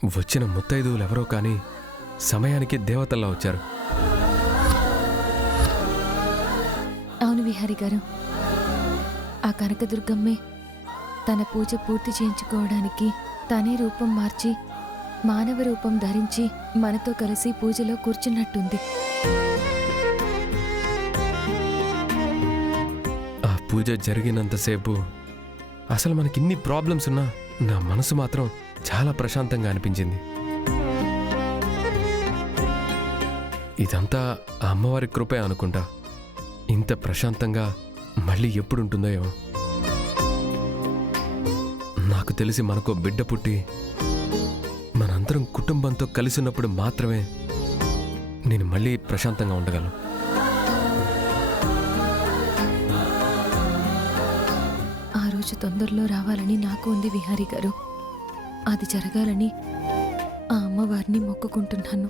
వచ్చిన ముత్తైదువులెవరో కానీ సమయానికి దేవతల్లా వచ్చారు. అవును విహారి గారు, ఆ కనకదుర్గమ్మే తన పూజ పూర్తి చేయించుకోవడానికి తనే రూపం మార్చి మానవ రూపం ధరించి మనతో కలిసి పూజలో కూర్చున్నట్టుంది. ఆ పూజ జరిగినంతసేపు అసలు మనకిన్ని ప్రాబ్లమ్స్ ఉన్నా నా మనసు మాత్రం చాలా ప్రశాంతంగా అనిపించింది. ఇదంతా ఆ అమ్మవారి కృపే అనుకుంటా. ఇంత ప్రశాంతంగా మళ్ళీ ఎప్పుడుంటుందో ఏమో. నాకు తెలిసి మనకో బిడ్డ పుట్టి మనందరం కుటుంబంతో కలిసినప్పుడు మాత్రమే నేను మళ్ళీ ప్రశాంతంగా ఉండగలను. ఆ రోజు తొందరలో రావాలని నాకు ఉంది విహారి గారు. అది జరగాలని ఆ అమ్మవారిని మొక్కుకుంటున్నాను.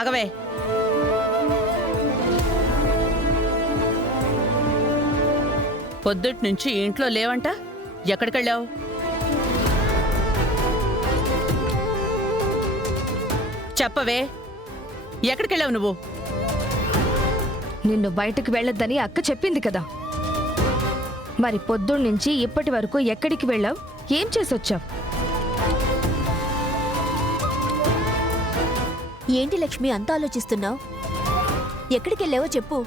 ఆగవే. పొద్దుటి నుంచి ఇంట్లో లేవంట, ఎక్కడికెళ్ళావు? చెప్పవే, ఎక్కడికెళ్ళావు నువ్వు? నిన్ను బయటకు వెళ్ళొద్దని అక్క చెప్పింది కదా. మరి పొద్దున్నుంచి ఇప్పటి వరకు ఎక్కడికి వెళ్ళావు? ఏం చేసొచ్చావు? ఏంటి లక్ష్మి అంత ఆలోచిస్తున్నావు? ఎక్కడికెళ్ళావో చెప్పు.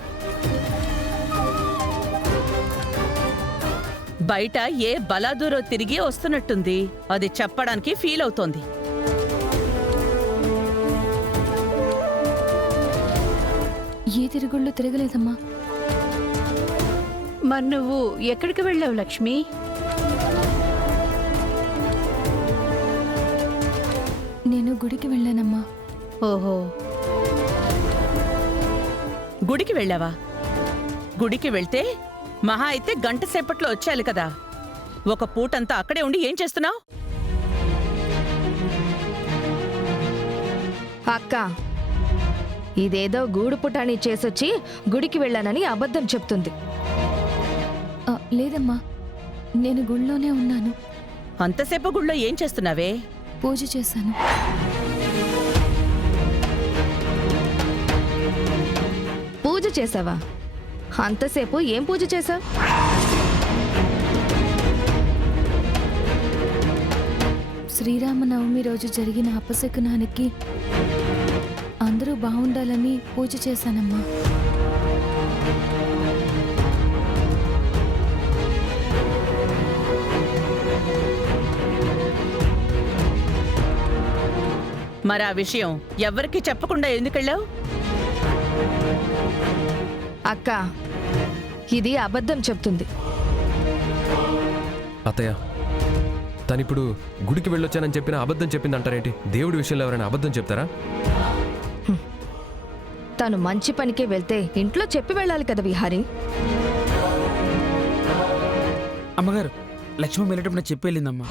బయట ఏ బలాదూరో తిరిగి వస్తున్నట్టుంది. అది చెప్పడానికి ఫీల్ అవుతోంది. ఏ తిరుగుళ్ళు తిరగలేదమ్మా. మరి నువ్వు ఎక్కడికి వెళ్ళావు లక్ష్మి? నేను గుడికి వెళ్ళానమ్మా. ఓహో, గుడికి వెళ్ళావా? గుడికి వెళ్తే మహా అయితే గంట సేపట్లో వచ్చేయాలి కదా. ఒక పూటంతా అక్కడే ఉండి ఏం చేస్తున్నావు? అక్క, ఇదేదో గూడు పుటాని చేసొచ్చి గుడికి వెళ్ళానని అబద్ధం చెప్తుంది. లేదమ్మా, నేను గుళ్ళోనే ఉన్నాను. అంతసేపు గుళ్ళో ఏం చేస్తున్నావే? పూజ చేశాను. పూజ చేసావా? అంతసేపు ఏం పూజ చేశావు? శ్రీరామనవమి రోజు జరిగిన అపశకునానికి అందరూ బాగుండాలని పూజ చేశానమ్మా. మరి ఆ విషయం ఎవ్వరికీ చెప్పకుండా ఎందుకెళ్ళావు? అక్క, ఇది అబద్ధం చెప్తుంది. అత్తయ్య, తనిప్పుడు గుడికి వెళ్ళొచ్చానని చెప్పిన అబద్ధం చెప్పిందంటారేంటి? దేవుడి విషయంలో ఎవరైనా అబద్ధం చెప్తారా? తను మంచి పనికే వెళ్తే ఇంట్లో చెప్పి వెళ్ళాలి కదా విహారీ. అమ్మగారు, లక్ష్మి వెళ్ళేటప్పుడు నాకు చెప్పి వెళ్ళిందమ్మా.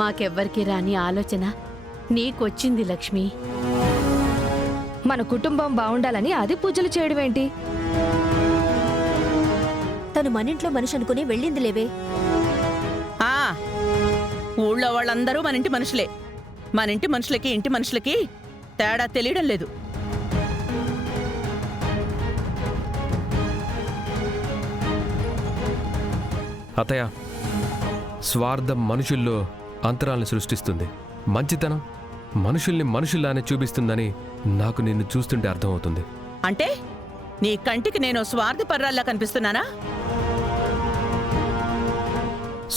మాకెవ్వరికి రాని ఆలోచన నీకొచ్చింది లక్ష్మి. మన కుటుంబం బాగుండాలని అది పూజలు చేయడం ఏంటి? తను మనింట్లో మనిషి అనుకుని వెళ్ళింది లేవే. ఆ ఊళ్ళో వాళ్ళందరూ మన ఇంటి మనుషులే. మన ఇంటి మనుషులకి ఇంటి మనుషులకి తేడా తెలియడం లేదు. అతయ్య, స్వార్థం మనుషుల్లో అంతరాలను సృష్టిస్తుంది. మంచితనం మనుషుల్ని మనుషుల్లానే చూపిస్తుందని నాకు నిన్ను చూస్తుంటే అర్థమవుతుంది. అంటే నీ కంటికి నేను స్వార్థపర్రాల్లా కనిపిస్తున్నానా?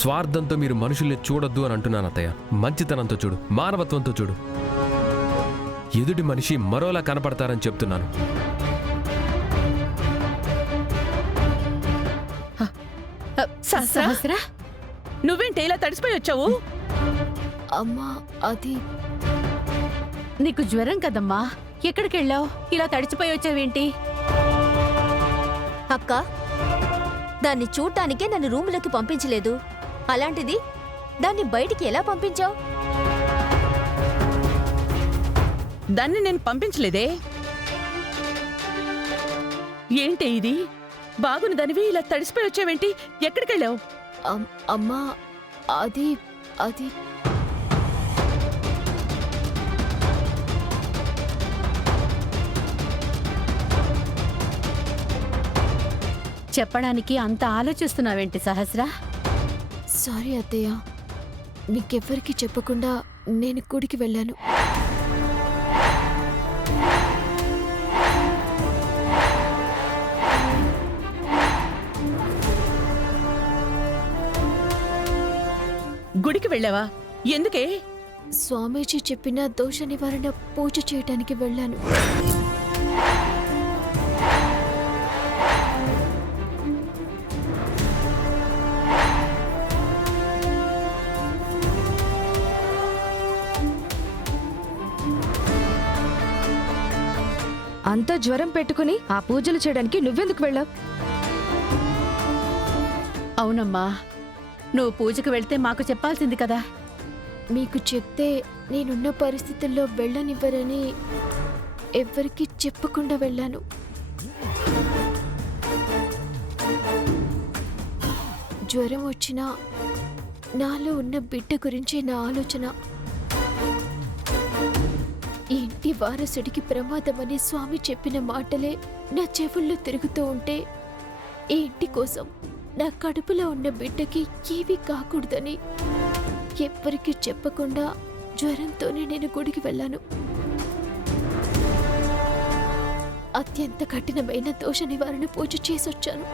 స్వార్థంతో మీరు మనుషుల్ని చూడొద్దు అని అంటున్నాను అత్తయ్య. మంచితనంతో చూడు, మానవత్వంతో చూడు. ఎదుటి మనిషి మరోలా కనపడతారని చెప్తున్నాను. సహస్రా, నువ్వేంటి ఇలా తడిసిపోయి వచ్చావు? అమ్మా, అది నీకు జ్వరం కదమ్మా, ఎక్కడికెళ్ళావు? ఇలా తడిచిపోయి వచ్చావేంటి? అక్క, దాన్ని చూడటానికే నన్ను రూములోకి పంపించలేదు. అలాంటిది దాన్ని బయటికి ఎలా పంపించావు? దాన్ని నేను పంపించలేదే. ఏంటి ఇది? బాగుని దానివి ఇలా తడిసిపోయి వచ్చావేంటి? ఎక్కడికెళ్ళావు? అమ్మా, అది అది చెప్పడానికి అంత ఆలోచిస్తున్నావేంటి సహస్రా? సారీ అత్తయ్య, మీకెవ్వరికి చెప్పకుండా నేను గుడికి వెళ్ళాను. గుడికి వెళ్ళావా? ఎందుకే? స్వామీజీ చెప్పిన దోష నివారణ పూజ చేయటానికి వెళ్ళాను. అంత జ్వరం పెట్టుకుని ఆ పూజలు చేయడానికి నువ్వెందుకు వెళ్ళావు? అవునమ్మా, నువ్వు పూజకు వెళ్తే మాకు చెప్పాల్సింది కదా. మీకు చెప్తే నేనున్న పరిస్థితుల్లో వెళ్ళనివ్వరని ఎవ్వరికీ చెప్పకుండా వెళ్ళాను. జ్వరం వచ్చినా నాలో ఉన్న బిడ్డ గురించి నా ఆలోచన. ఈ ఇంటి వారసుడికి ప్రమాదమని స్వామి చెప్పిన మాటలే నా చెవుల్లో తిరుగుతూ ఉంటే, ఈ ఇంటి కోసం నా కడుపులో ఉన్న బిడ్డకి ఏవీ కాకూడదని ఎవ్వరికీ చెప్పకుండా జ్వరంతోనే నేను గుడికి వెళ్ళాను. అత్యంత కఠినమైన దోష నివారణ పూజ చేసొచ్చాను.